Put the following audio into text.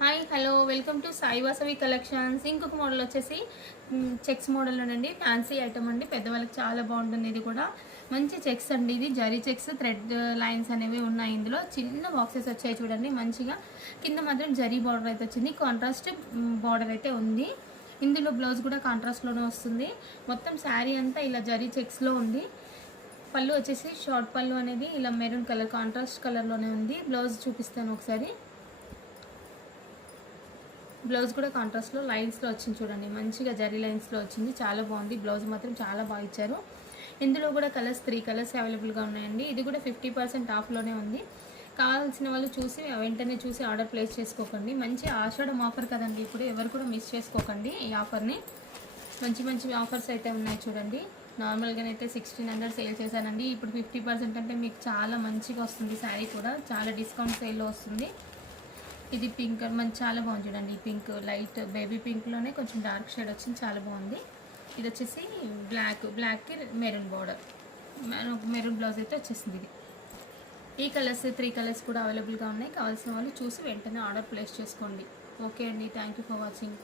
Hi hello welcome to Sai Vasavi collections. ఇంకొక model వచ్చేసి checks మోడల్లోనండి. Fancy item అండి, పెద్దవాళ్ళకి చాలా బాగుంటుంది. ఇది కూడా మంచి చెక్స్ అండి. ఇది జరీ చెక్స్, థ్రెడ్ లైన్స్ అనేవి ఉన్నాయి. ఇందులో చిన్న బాక్సెస్ వచ్చాయి చూడండి. మంచిగా కింద మాత్రం జరీ బార్డర్ అయితే వచ్చింది, కాంట్రాస్ట్ బార్డర్ అయితే ఉంది. ఇందులో బ్లౌజ్ కూడా కాంట్రాస్ట్లోనే వస్తుంది. మొత్తం శారీ అంతా ఇలా జరీ చెక్స్లో ఉంది. పళ్ళు వచ్చేసి షార్ట్ పళ్ళు అనేది ఇలా మెరూన్ కలర్ కాంట్రాస్ట్ కలర్లోనే ఉంది. బ్లౌజ్ చూపిస్తాను ఒకసారి. బ్లౌజ్ కూడా కాంట్రాస్ట్లో లైన్స్లో వచ్చింది చూడండి, మంచిగా జరీ లైన్స్లో వచ్చింది. చాలా బాగుంది. బ్లౌజ్ మాత్రం చాలా బాగా ఇచ్చారు. ఇందులో కూడా కలర్స్ 3 కలర్స్ అవైలబుల్గా ఉన్నాయండి. ఇది కూడా 50% ఆఫ్లోనే ఉంది. కావాల్సిన వాళ్ళు చూసి వెంటనే చూసి ఆర్డర్ ప్లేస్ చేసుకోకండి. మంచి ఆషాఢం ఆఫర్ కదండి, ఇప్పుడు ఎవరు కూడా మిస్ చేసుకోకండి ఈ ఆఫర్ని. మంచి మంచి ఆఫర్స్ అయితే ఉన్నాయి చూడండి. నార్మల్గానైతే 1600 సేల్ చేశానండి. ఇప్పుడు 50% అంటే మీకు చాలా మంచిగా వస్తుంది. శారీ కూడా చాలా డిస్కౌంట్ సేల్లో వస్తుంది. ఇది పింక్ మంచి చాలా బాగుంది చూడండి. ఈ పింక్ లైట్ బేబీ పింక్లోనే కొంచెం డార్క్ షేడ్ వచ్చింది, చాలా బాగుంది. ఇది వచ్చేసి బ్లాక్కి మెరూన్ బార్డర్, మెరూన్ బ్లౌజ్ అయితే వచ్చేసింది. ఇది ఈ కలర్స్ 3 కలర్స్ కూడా అవైలబుల్గా ఉన్నాయి. కావాల్సిన వాళ్ళు చూసి వెంటనే ఆర్డర్ ప్లేస్ చేసుకోండి. ఓకే అండి, థ్యాంక్ యూ ఫర్ వాచింగ్.